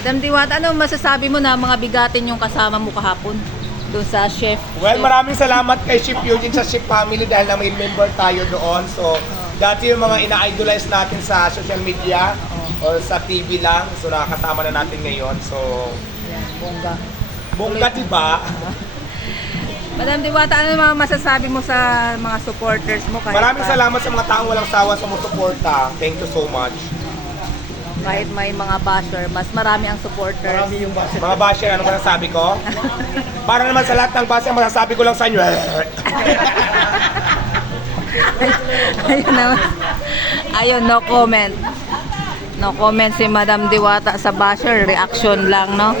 Madam Diwata, ano masasabi mo na mga bigatin yung kasama mo kahapon doon sa chef? Well, maraming salamat kay Chef Eugene sa Chef Family dahil na main member tayo doon. So, dati yung mga ina-idolize natin sa social media or sa TV lang. So, nakakasama na natin ngayon. So, yeah, bongga. Bongga, diba? Ah. Madam Diwata, ano mga masasabi mo sa mga supporters mo? Kahit Maraming pa- salamat sa mga taong walang sawa sa sumusuporta. Thank you so much. Kahit may mga basher, mas marami ang supporters. Mga basher, ano ba nasabi ko? Para naman sa lahat ng basher, masasabi ko lang sa inyo. Ayun naman. Ayun, no comment. No comment si Madam Diwata sa basher. Reaction lang, no?